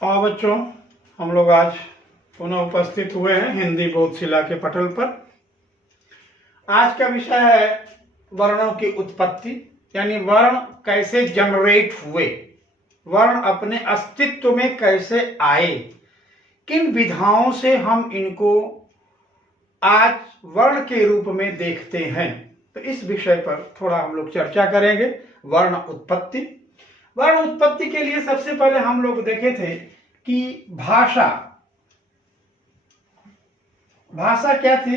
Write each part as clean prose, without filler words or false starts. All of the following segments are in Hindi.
और बच्चों, हम लोग आज पुनः उपस्थित हुए हैं हिंदी बोधशिला के पटल पर। आज का विषय है वर्णों की उत्पत्ति, यानी वर्ण कैसे जनरेट हुए, वर्ण अपने अस्तित्व में कैसे आए, किन विधाओं से हम इनको आज वर्ण के रूप में देखते हैं। तो इस विषय पर थोड़ा हम लोग चर्चा करेंगे। वर्ण उत्पत्ति के लिए सबसे पहले हम लोग देखे थे कि भाषा क्या थी?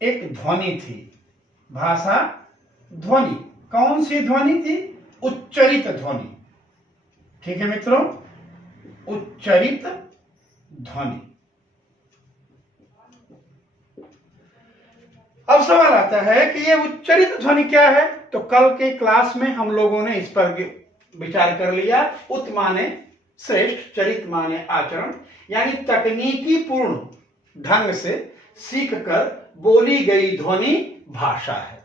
एक ध्वनि थी। भाषा ध्वनि, कौन सी ध्वनि थी? उच्चरित ध्वनि। ठीक है मित्रों, उच्चरित ध्वनि। अब सवाल आता है कि ये उच्चरित ध्वनि क्या है? तो कल के क्लास में हम लोगों ने इस पर विचार कर लिया। उत माने श्रेष्ठ, चरित माने आचरण, यानी तकनीकी पूर्ण ढंग से सीख कर बोली गई ध्वनि भाषा है।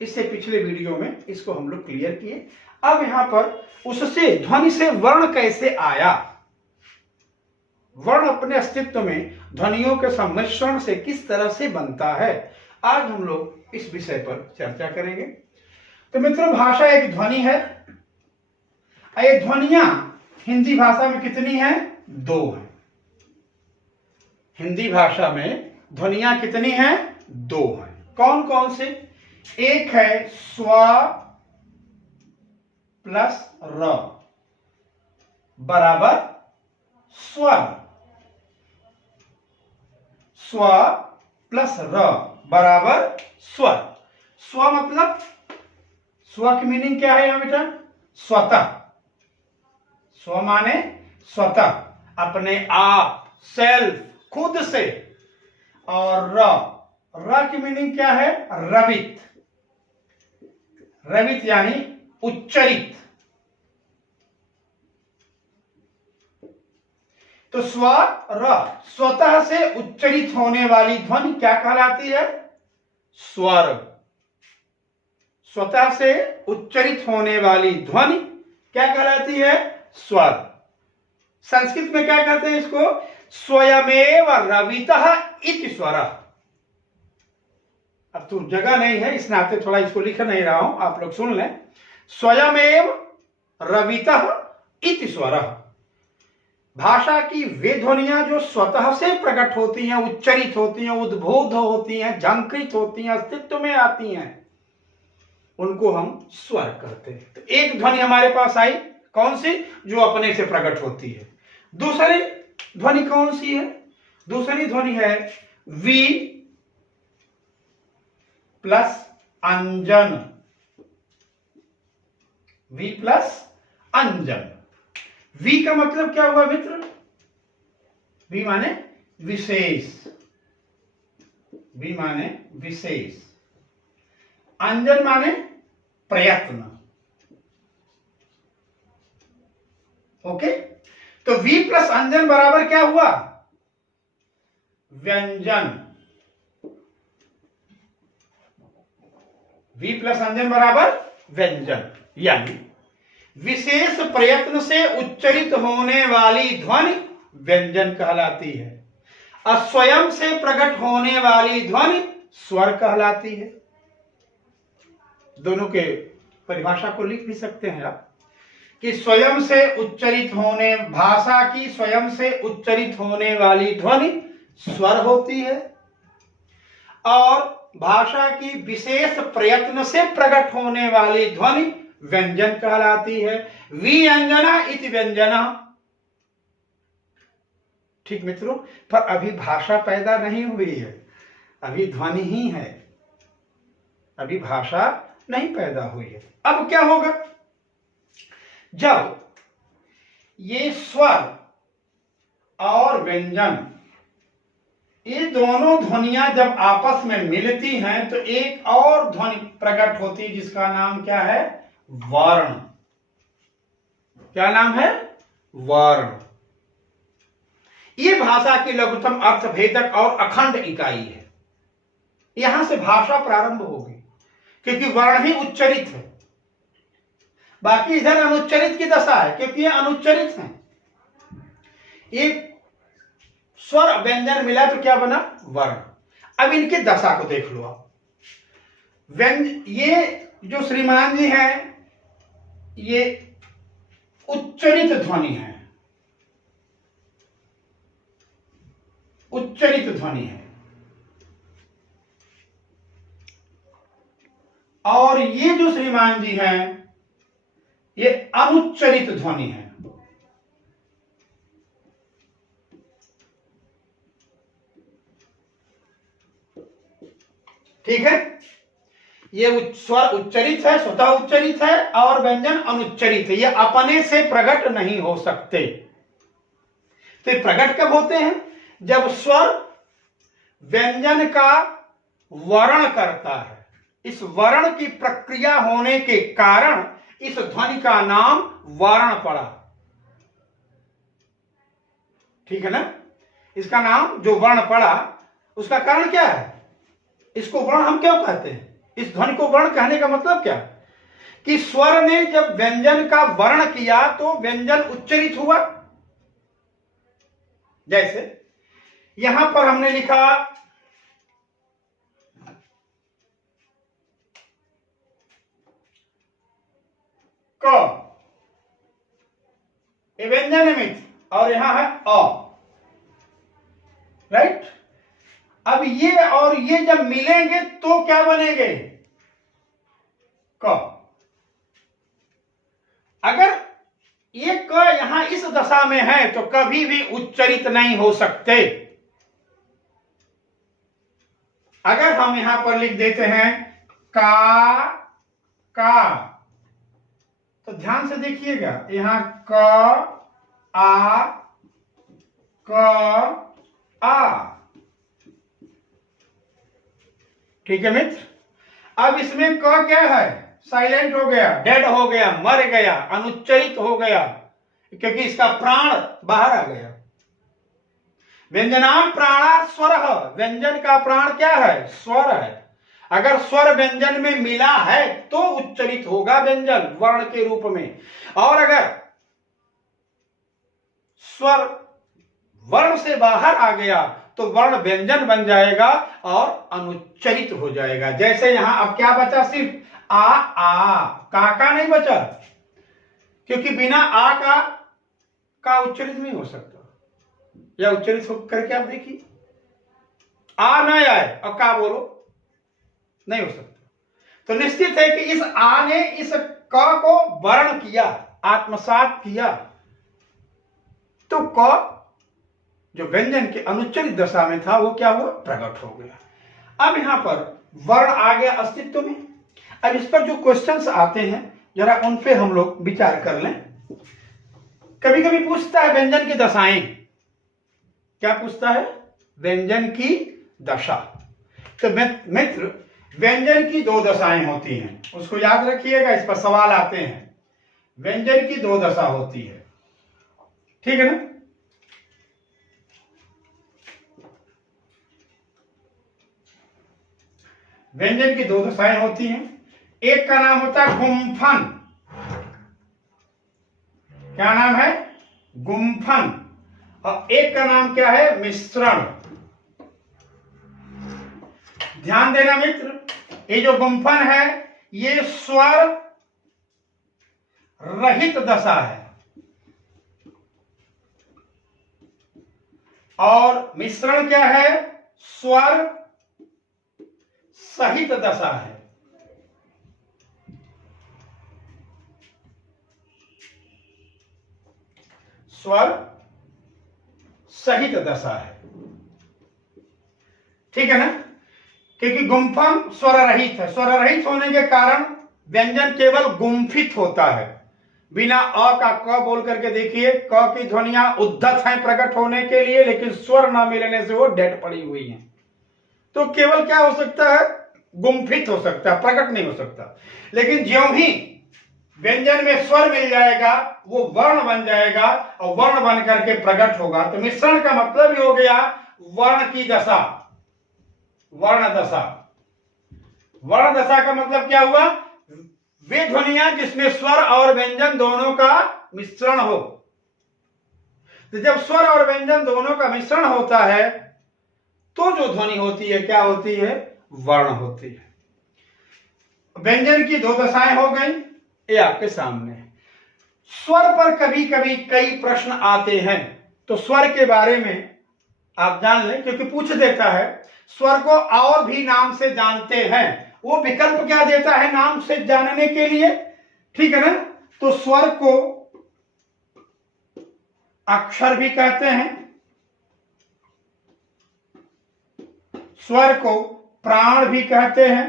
इससे पिछले वीडियो में इसको हम लोग क्लियर किए। अब यहां पर उससे ध्वनि से वर्ण कैसे आया, वर्ण अपने अस्तित्व में ध्वनियों के सम्मिश्रण से किस तरह से बनता है, आज हम लोग इस विषय पर चर्चा करेंगे। तो मित्रों, भाषा एक ध्वनि है। ये ध्वनियां हिंदी भाषा में कितनी हैं? दो हैं। हिंदी भाषा में ध्वनियां कितनी हैं? दो हैं। कौन कौन से? एक है स्व प्लस र बराबर स्वर। स्व प्लस र बराबर स्वर। स्व मतलब, स्व की मीनिंग क्या है यहां बेटा? स्वतः। स्व माने स्वतः, अपने आप, सेल्फ, खुद से। और र की मीनिंग क्या है? रवित। रवित यानी उच्चरित। तो स्व र, स्वतः से उच्चरित होने वाली ध्वनि क्या कहलाती है? स्वर। स्वतः से उच्चरित होने वाली ध्वनि क्या कहलाती है? स्वर। संस्कृत में क्या कहते हैं इसको? स्वयमेव रवितः इति स्वरः। अब तो जगह नहीं है, इस नाते थोड़ा इसको लिख नहीं रहा हूं, आप लोग सुन लें। स्वयमेव रवितः इति स्वरः। भाषा की वे ध्वनियां जो स्वतः से प्रकट होती हैं, उच्चरित होती हैं, उद्बोध होती हैं, झंकृत होती हैं, अस्तित्व में आती हैं, उनको हम स्वर कहते हैं। तो एक ध्वनि हमारे पास आई, कौन सी? जो अपने से प्रकट होती है। दूसरी ध्वनि कौन सी है? दूसरी ध्वनि है वी प्लस अंजन। वी प्लस अंजन। वी का मतलब क्या हुआ मित्र? वी माने विशेष। वी माने विशेष। अंजन माने प्रयत्न। ओके, तो वी प्लस अंजन बराबर क्या हुआ? व्यंजन। वी प्लस अंजन बराबर व्यंजन, यानी विशेष प्रयत्न से उच्चरित होने वाली ध्वनि व्यंजन कहलाती है, और स्वयं से प्रकट होने वाली ध्वनि स्वर कहलाती है। दोनों के परिभाषा को लिख भी सकते हैं आप कि स्वयं से उच्चरित होने, भाषा की स्वयं से उच्चरित होने वाली ध्वनि स्वर होती है, और भाषा की विशेष प्रयत्न से प्रकट होने वाली ध्वनि व्यंजन कहलाती है। व्यंजना इति व्यंजना। ठीक मित्रों, पर अभी भाषा पैदा नहीं हुई है, अभी ध्वनि ही है, अभी भाषा नहीं पैदा हुई है। अब क्या होगा? जब ये स्वर और व्यंजन, ये दोनों ध्वनियां जब आपस में मिलती हैं तो एक और ध्वनि प्रकट होती है, जिसका नाम क्या है? वर्ण। क्या नाम है? वर्ण। ये भाषा की लघुत्तम अर्थभेदक और अखंड इकाई है। यहां से भाषा प्रारंभ होगी, क्योंकि वर्ण ही उच्चरित है। बाकी इधर अनुच्चरित की दशा है, क्योंकि ये अनुच्चरित हैं। ये स्वर व्यंजन मिला तो क्या बना? वर्ण। अब इनकी दशा को देख लो आप। ये जो श्रीमान जी हैं, ये उच्चरित ध्वनि है, उच्चरित ध्वनि है। और ये जो श्रीमान जी हैं, ये अनुच्चरित ध्वनि है। ठीक है, ये स्वर उच्चरित है, स्वतः उच्चरित है, और व्यंजन अनुच्चरित है। ये अपने से प्रकट नहीं हो सकते। तो ये प्रकट कब होते हैं? जब स्वर व्यंजन का वर्ण करता है। इस वर्ण की प्रक्रिया होने के कारण इस ध्वनि का नाम वर्ण पड़ा। ठीक है ना? इसका नाम जो वर्ण पड़ा, उसका कारण क्या है? इसको वर्ण हम क्यों कहते हैं? इस ध्वनि को वर्ण कहने का मतलब क्या? कि स्वर ने जब व्यंजन का वर्ण किया तो व्यंजन उच्चरित हुआ। जैसे यहां पर हमने लिखा क, ये व्यंजन है मित्र, और यहां है अ, राइट। अब ये और ये जब मिलेंगे तो क्या बनेंगे? क। अगर ये क यहां इस दशा में है तो कभी भी उच्चरित नहीं हो सकते। अगर हम यहां पर लिख देते हैं का, तो ध्यान से देखिएगा, यहां क आ, ठीक है मित्र। अब इसमें क क्या है? साइलेंट हो गया, डेड हो गया, मर गया, अनुच्चरित हो गया, क्योंकि इसका प्राण बाहर आ गया। व्यंजनाम प्राणा स्वर, व्यंजन का प्राण क्या है? स्वर है। अगर स्वर व्यंजन में मिला है तो उच्चरित होगा व्यंजन वर्ण के रूप में, और अगर स्वर वर्ण से बाहर आ गया तो वर्ण व्यंजन बन जाएगा और अनुच्चरित हो जाएगा। जैसे यहां अब क्या बचा? सिर्फ आ, का नहीं बचा, क्योंकि बिना आ का उच्चरित नहीं हो सकता। या उच्चरित करके आप देखिए, आ ना आए अब का बोलो, नहीं हो सकता। तो निश्चित है कि इस आ ने इस क को वर्ण किया, आत्मसात किया, तो क जो व्यंजन के अनुच्चरित दशा में था वो क्या हुआ? प्रकट हो गया। अब यहां पर वर्ण आ गया अस्तित्व में। अब इस पर जो क्वेश्चंस आते हैं जरा उन पे हम लोग विचार कर लें। कभी कभी पूछता है व्यंजन की दशाएं, क्या पूछता है? व्यंजन की दशा। तो मित्र, व्यंजन की दो दशाएं होती हैं, उसको याद रखिएगा, इस पर सवाल आते हैं। व्यंजन की दो दशा होती है, ठीक है ना? व्यंजन की दो दशाएं होती हैं। एक का नाम होता है गुम्फन। क्या नाम है? गुम्फन। और एक का नाम क्या है? मिश्रण। ध्यान देना मित्र, ये जो गुम्फन है ये स्वर रहित दशा है, और मिश्रण क्या है? स्वर सहित दशा है। स्वर सहित दशा है, ठीक है ना? क्योंकि गुम्फन स्वर रहित है। स्वर रहित होने के कारण व्यंजन केवल गुम्फित होता है। बिना अ का क बोल करके देखिए, क की ध्वनियां उद्धत हैं प्रकट होने के लिए, लेकिन स्वर न मिलने से वो डेड पड़ी हुई हैं। तो केवल क्या हो सकता है? गुम्फित हो सकता है, प्रकट नहीं हो सकता। लेकिन ज्यों ही व्यंजन में स्वर मिल जाएगा वो वर्ण बन जाएगा, और वर्ण बन करके प्रकट होगा। तो मिश्रण का मतलब ही हो गया वर्ण की दशा, वर्ण दशा। वर्ण दशा का मतलब क्या हुआ? वे ध्वनियां जिसमें स्वर और व्यंजन दोनों का मिश्रण हो। तो जब स्वर और व्यंजन दोनों का मिश्रण होता है तो जो ध्वनि होती है क्या होती है? वर्ण होती है। व्यंजन की दो दशाएं हो गई, ये आपके सामने है। स्वर पर कभी कभी कई प्रश्न आते हैं, तो स्वर के बारे में आप जान लें, क्योंकि पूछ देता है। स्वर को और भी नाम से जानते हैं, वो विकल्प क्या देता है नाम से जानने के लिए, ठीक है ना। तो स्वर को अक्षर भी कहते हैं, स्वर को प्राण भी कहते हैं,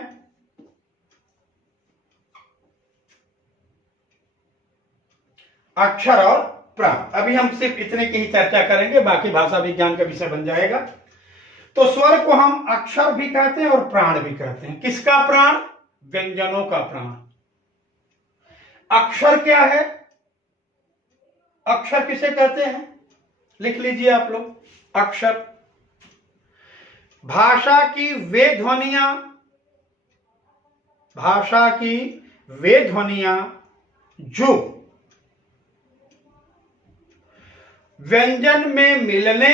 अक्षर और प्राण। अभी हम सिर्फ इतने की ही चर्चा करेंगे, बाकी भाषा विज्ञान का विषय बन जाएगा। तो स्वर को हम अक्षर भी कहते हैं और प्राण भी कहते हैं। किसका प्राण? व्यंजनों का प्राण। अक्षर क्या है? अक्षर किसे कहते हैं? लिख लीजिए आप लोग, अक्षर भाषा की वे ध्वनियां, भाषा की वे ध्वनियां जो व्यंजन में मिलने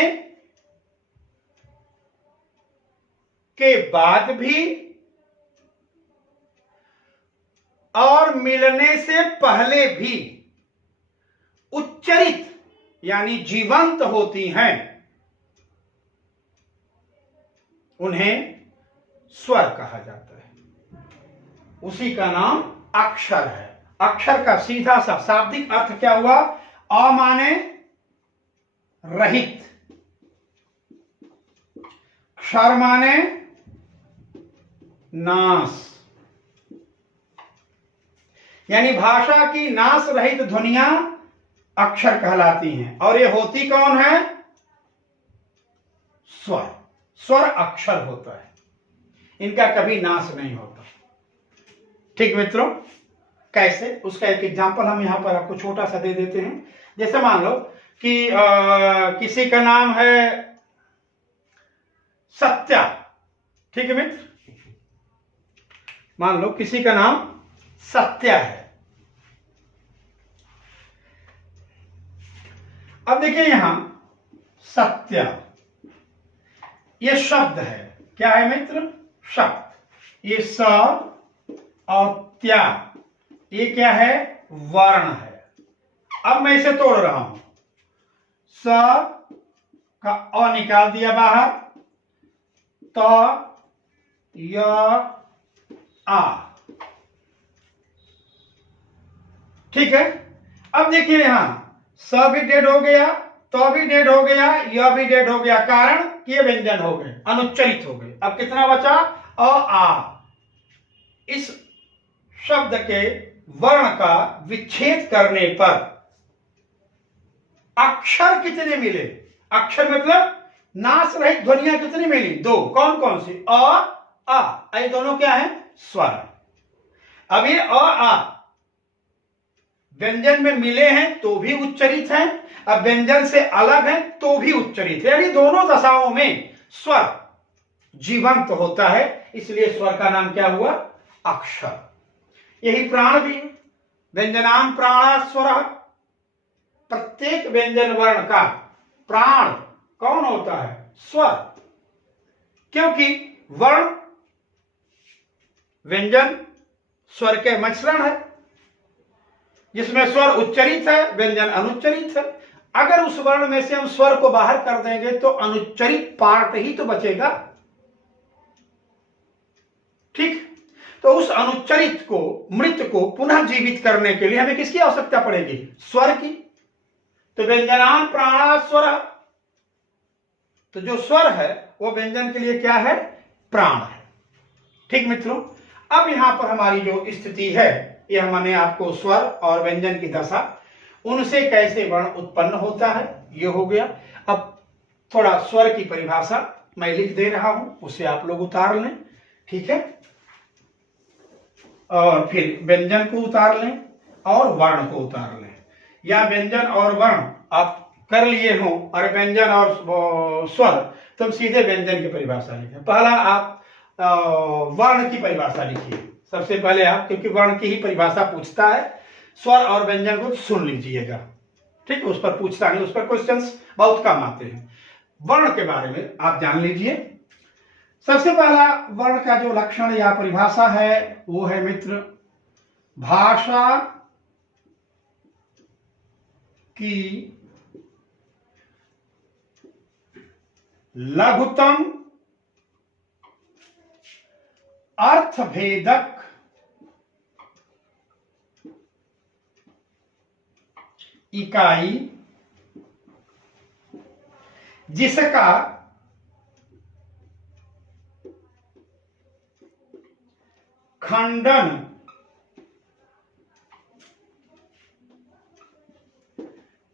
के बाद भी और मिलने से पहले भी उच्चरित यानी जीवंत होती हैं, उन्हें स्वर कहा जाता है। उसी का नाम अक्षर है। अक्षर का सीधा सा शाब्दिक अर्थ क्या हुआ? अ माने रहित, क्षर माने नाश, यानी भाषा की नाश रहित ध्वनियां अक्षर कहलाती हैं। और ये होती कौन है? स्वर। स्वर अक्षर होता है, इनका कभी नाश नहीं होता। ठीक मित्रों, कैसे? उसका एक एग्जांपल हम यहां पर आपको छोटा सा दे देते हैं। जैसे मान लो कि किसी का नाम है सत्या, ठीक है मित्र, मान लो किसी का नाम सत्या है। अब देखिए यहां सत्या, ये शब्द है। क्या है मित्र? शब्द। ये स और त्या, ये क्या है? वर्ण है। अब मैं इसे तोड़ रहा हूं। स का अ निकाल दिया बाहर, त य आ, ठीक है। अब देखिए यहां स भी डेड हो गया, तो भी डेड हो गया, यह भी डेड हो गया, कारण कि ये व्यंजन हो गए, अनुच्चरित हो गए। अब कितना बचा? अ आ। इस शब्द के वर्ण का विच्छेद करने पर अक्षर कितने मिले? अक्षर मतलब नाश रहित ध्वनियां कितनी मिली? दो। कौन कौन सी? अ आ। ये दोनों क्या है? स्वर। अब ये अ आ व्यंजन में मिले हैं तो भी उच्चरित हैं, अब व्यंजन से अलग है तो भी उच्चरित है, यानी दोनों दशाओं में स्वर जीवंत होता है। इसलिए स्वर का नाम क्या हुआ? अक्षर। यही प्राण भी है। व्यंजनान प्राणा स्वर। प्रत्येक व्यंजन वर्ण का प्राण कौन होता है? स्वर। क्योंकि वर्ण व्यंजन स्वर के मिश्रण है, जिसमें स्वर उच्चरित है, व्यंजन अनुच्चरित है। अगर उस वर्ण में से हम स्वर को बाहर कर देंगे तो अनुच्चरित पार्ट ही तो बचेगा, ठीक। तो उस अनुच्चरित को, मृत को पुनः जीवित करने के लिए हमें किसकी आवश्यकता पड़ेगी? स्वर की। तो व्यंजनान प्राणा स्वर, तो जो स्वर है वो व्यंजन के लिए क्या है? प्राण है। ठीक मित्रों, अब यहां पर हमारी जो स्थिति है, यह मैंने आपको स्वर और व्यंजन की दशा, उनसे कैसे वर्ण उत्पन्न होता है, ये हो गया। अब थोड़ा स्वर की परिभाषा मैं लिख दे रहा हूं, उसे आप लोग उतार लें, ठीक है। और फिर व्यंजन को उतार लें और वर्ण को उतार लें, या व्यंजन और वर्ण आप कर लिए हो और व्यंजन और स्वर, तुम सीधे व्यंजन की परिभाषा लिखें। पहला आप वर्ण की परिभाषा लिखिए सबसे पहले आप, क्योंकि वर्ण की ही परिभाषा पूछता है। स्वर और व्यंजन को सुन लीजिएगा, ठीक है, उस पर पूछता नहीं, उस पर क्वेश्चंस बहुत कम आते हैं। वर्ण के बारे में आप जान लीजिए। सबसे पहला वर्ण का जो लक्षण या परिभाषा है वो है मित्र, भाषा की लघुतम अर्थभेदक इकाई जिसका खंडन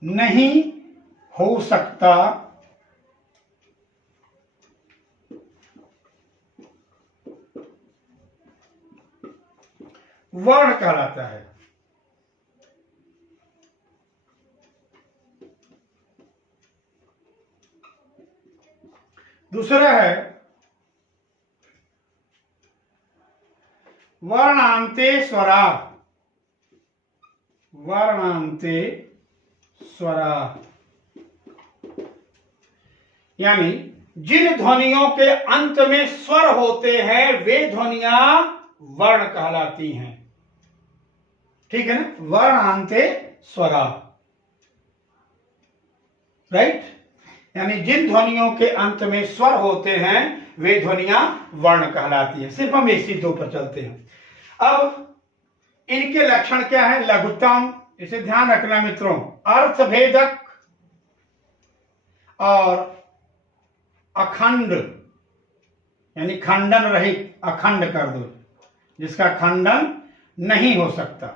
नहीं हो सकता, वर्ण कहलाता है। दूसरा है वर्णांते स्वरा, वर्णांते स्वरा, यानी जिन ध्वनियों के अंत में स्वर होते हैं वे ध्वनियां वर्ण कहलाती हैं। ठीक है ना, वर्णांते स्वरा, राइट, यानी जिन ध्वनियों के अंत में स्वर होते हैं वे ध्वनियां वर्ण कहलाती हैं। सिर्फ हम इसी दो पर चलते हैं। अब इनके लक्षण क्या है? लघुतम, इसे ध्यान रखना मित्रों, अर्थभेदक और अखंड, यानी खंडन रहित, अखंड कर दो, जिसका खंडन नहीं हो सकता।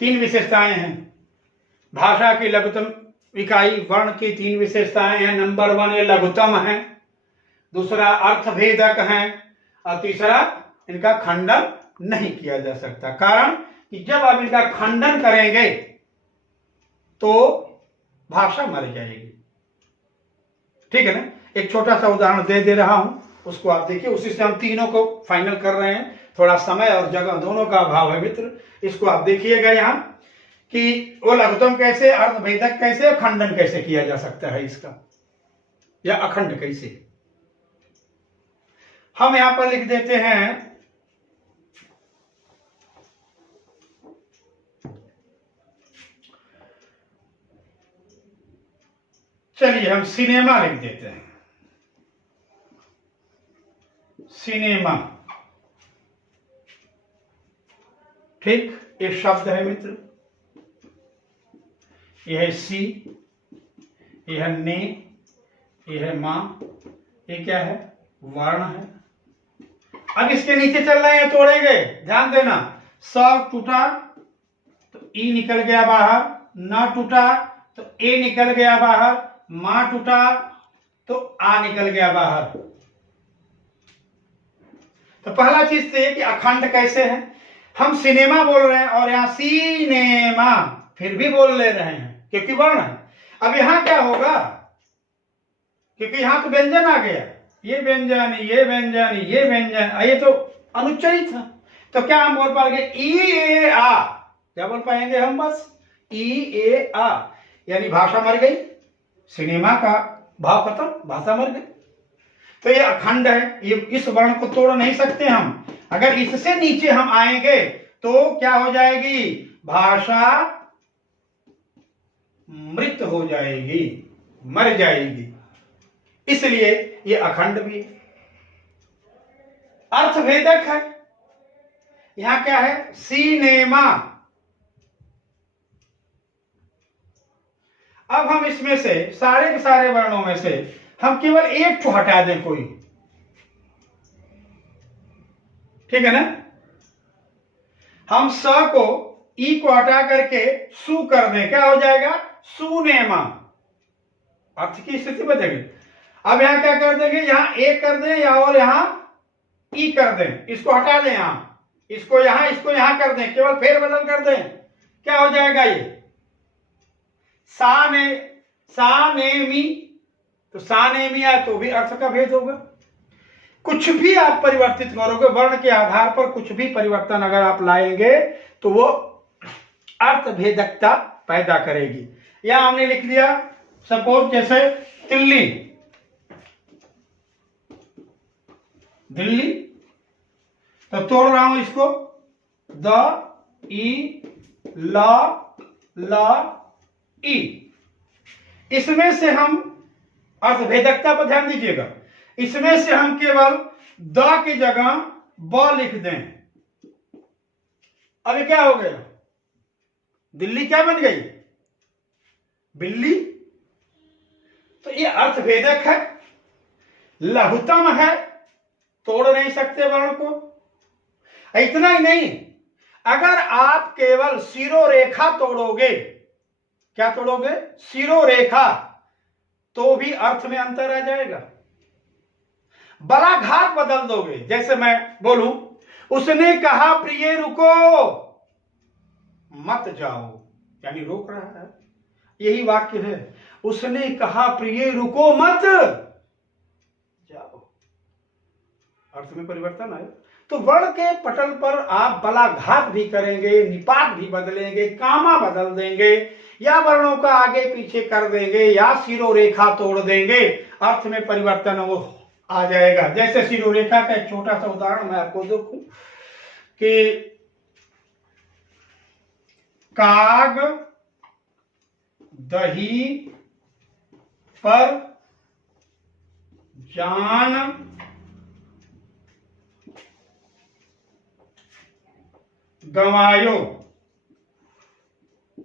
तीन विशेषताएं हैं भाषा की लघुतम इकाई वर्ण की। तीन विशेषताएं हैं। नंबर 1 ये लघुतम है, दूसरा अर्थभेदक है और तीसरा इनका खंडन नहीं किया जा सकता। कारण कि जब आप इनका खंडन करेंगे तो भाषा मर जाएगी। ठीक है ना, एक छोटा सा उदाहरण दे रहा हूं, उसको आप देखिए, उसी से हम तीनों को फाइनल कर रहे हैं। थोड़ा समय और जगह दोनों का अभाव है मित्र, इसको आप देखिएगा यहां कि वो लघुतम कैसे, अर्थभेदक कैसे, खंडन कैसे किया जा सकता है इसका, या अखंड कैसे। हम यहां पर लिख देते हैं चलिए हम सिनेमा लिख देते हैं। सिनेमा, ठीक, एक शब्द है मित्र, यह है सी, यह है ने, यह है मां, ये क्या है? वर्ण है। अब इसके नीचे चल रहे हैं, तोड़ेंगे, ध्यान देना। स टूटा तो ई निकल गया बाहर, न टूटा तो ए निकल गया बाहर, मां टूटा तो आ निकल गया बाहर। तो पहला चीज तो ये कि अखंड कैसे है। हम सिनेमा बोल रहे हैं और यहां सिनेमा फिर भी बोल ले रहे हैं क्योंकि वर्ण है। अब यहां क्या होगा, क्योंकि यहां तो व्यंजन आ गया, ये व्यंजन, ये व्यंजन, ये व्यंजन, ये तो अनुच्चरित है। तो क्या हम बोल पाएंगे? ई ए आ, क्या बोल पाएंगे हम? बस ई ए आ, यानी भाषा मर गई, सिनेमा का भाव खत्म, भाषा मर गई। तो ये अखंड है, ये इस वर्ण को तोड़ नहीं सकते हम। अगर इससे नीचे हम आएंगे तो क्या हो जाएगी? भाषा मृत हो जाएगी, मर जाएगी। इसलिए ये अखंड भी है। अर्थभेदक है, यहां क्या है? सिनेमा। अब हम इसमें से सारे के सारे वर्णों में से हम केवल एक को हटा दें कोई, ठीक है ना। हम स को ई को हटा करके सु कर दें, क्या हो जाएगा? सुनेमा। अर्थ की स्थिति बदलेगी। अब यहां क्या कर देंगे? यहां ए कर दें या और यहां ई कर दें, इसको हटा दें, यहां इसको यहां कर दें, केवल फेर बदल कर दें, क्या हो जाएगा? ये सानेमी, तो सानेमी आए तो भी अर्थ का भेद होगा। कुछ भी आप परिवर्तित करोगे वर्ण के आधार पर, कुछ भी परिवर्तन अगर आप लाएंगे तो वो अर्थभेदकता पैदा करेगी। यहां हमने लिख दिया सपोज जैसे तिल्ली, दिल्ली, तो तोड़ रहा हूं इसको, द ई ला ई। इसमें से हम अर्थभेदकता पर ध्यान दीजिएगा, इसमें से हम केवल द की जगह ब लिख दें। अभी क्या हो गया, दिल्ली क्या बन गई, बिल्ली। तो ये अर्थभेदक है, लघुत्तम है, तोड़ नहीं सकते वर्ण को। इतना ही नहीं, अगर आप केवल शिरोरेखा तोड़ोगे, क्या तोड़ोगे, शिरोरेखा, तो भी अर्थ में अंतर आ जाएगा। बलाघात बदल दोगे, जैसे मैं बोलूं, उसने कहा प्रिय रुको मत जाओ, यानी रोक रहा है, यही वाक्य है, उसने कहा प्रिय रुको मत जाओ, अर्थ में परिवर्तन आए। तो वर्ण के पटल पर आप बलाघात भी करेंगे, निपात भी बदलेंगे, कामा बदल देंगे, या वर्णों का आगे पीछे कर देंगे, या शिरोरेखा तोड़ देंगे, अर्थ में परिवर्तन वो आ जाएगा। जैसे शिरोरेखा का एक छोटा सा उदाहरण मैं आपको देखूं कि काग दही पर जान गंवायो,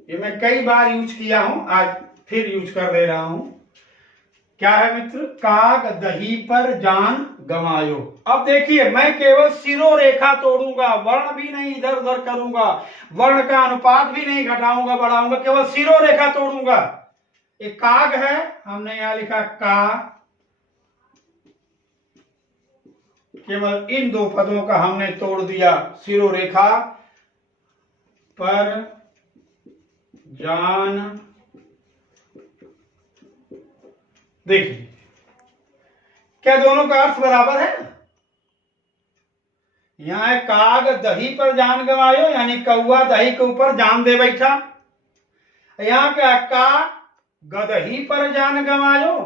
ये मैं कई बार यूज किया हूं, आज फिर यूज कर दे रहा हूं। क्या है मित्र, काग दही पर जान गंवायो। अब देखिए, मैं केवल शिरोरेखा तोड़ूंगा, वर्ण भी नहीं इधर उधर करूंगा, वर्ण का अनुपात भी नहीं घटाऊंगा बढ़ाऊंगा, केवल शिरोरेखा तोड़ूंगा। एक काग है, हमने यहां लिखा का, केवल इन दो पदों का हमने तोड़ दिया, शिरोरेखा पर जान। देखिए क्या दोनों का अर्थ बराबर है। यहां है काग दही पर जान गंवायो, यानी कौआ दही के ऊपर जान दे बैठा। यहां क्या, का गदही पर जान गंवायो।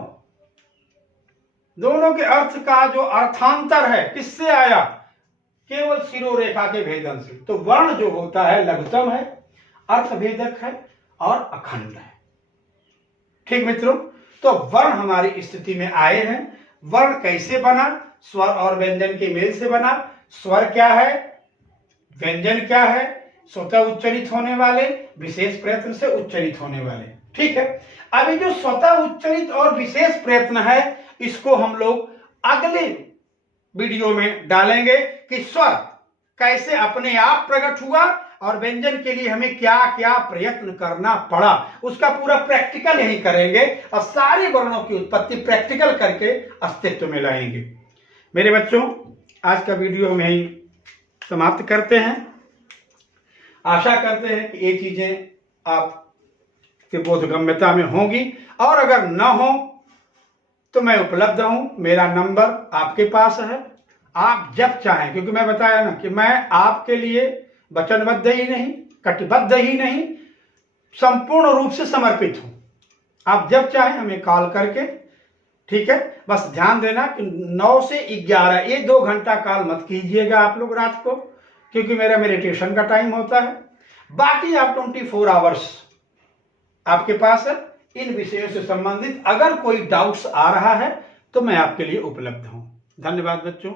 दोनों के अर्थ का जो अर्थांतर है किससे आया, केवल शिरोरेखा के भेदन से। तो वर्ण जो होता है लघुत्तम है, अर्थभेदक है और अखंड है। ठीक मित्रों, तो वर्ण हमारी स्थिति में आए हैं। वर्ण कैसे बना, स्वर और व्यंजन के मेल से बना। स्वर क्या है, व्यंजन क्या है, स्वतः उच्चरित होने वाले, विशेष प्रयत्न से उच्चरित होने वाले। ठीक है, अभी जो स्वतः उच्चरित और विशेष प्रयत्न है, इसको हम लोग अगले वीडियो में डालेंगे कि स्वर कैसे अपने आप प्रकट हुआ और व्यंजन के लिए हमें क्या क्या प्रयत्न करना पड़ा, उसका पूरा प्रैक्टिकल यही करेंगे और सारे वर्णों की उत्पत्ति प्रैक्टिकल करके अस्तित्व में लाएंगे। मेरे बच्चों, आज का वीडियो हम यही समाप्त करते हैं। आशा करते हैं कि ये चीजें आपके बोधगम्यता में होंगी, और अगर न हो तो मैं उपलब्ध हूं, मेरा नंबर आपके पास है, आप जब चाहें, क्योंकि मैं बताया ना कि मैं आपके लिए वचनबद्ध ही नहीं, कटिबद्ध ही नहीं, संपूर्ण रूप से समर्पित हूं। आप जब चाहें हमें कॉल करके, ठीक है, बस ध्यान देना कि 9 से 11 ये 2 घंटा कॉल मत कीजिएगा आप लोग रात को, क्योंकि मेरा मेडिटेशन का टाइम होता है। बाकी आप 24 आवर्स आपके पास है। इन विषयों से संबंधित अगर कोई डाउट्स आ रहा है तो मैं आपके लिए उपलब्ध हूं। धन्यवाद बच्चों।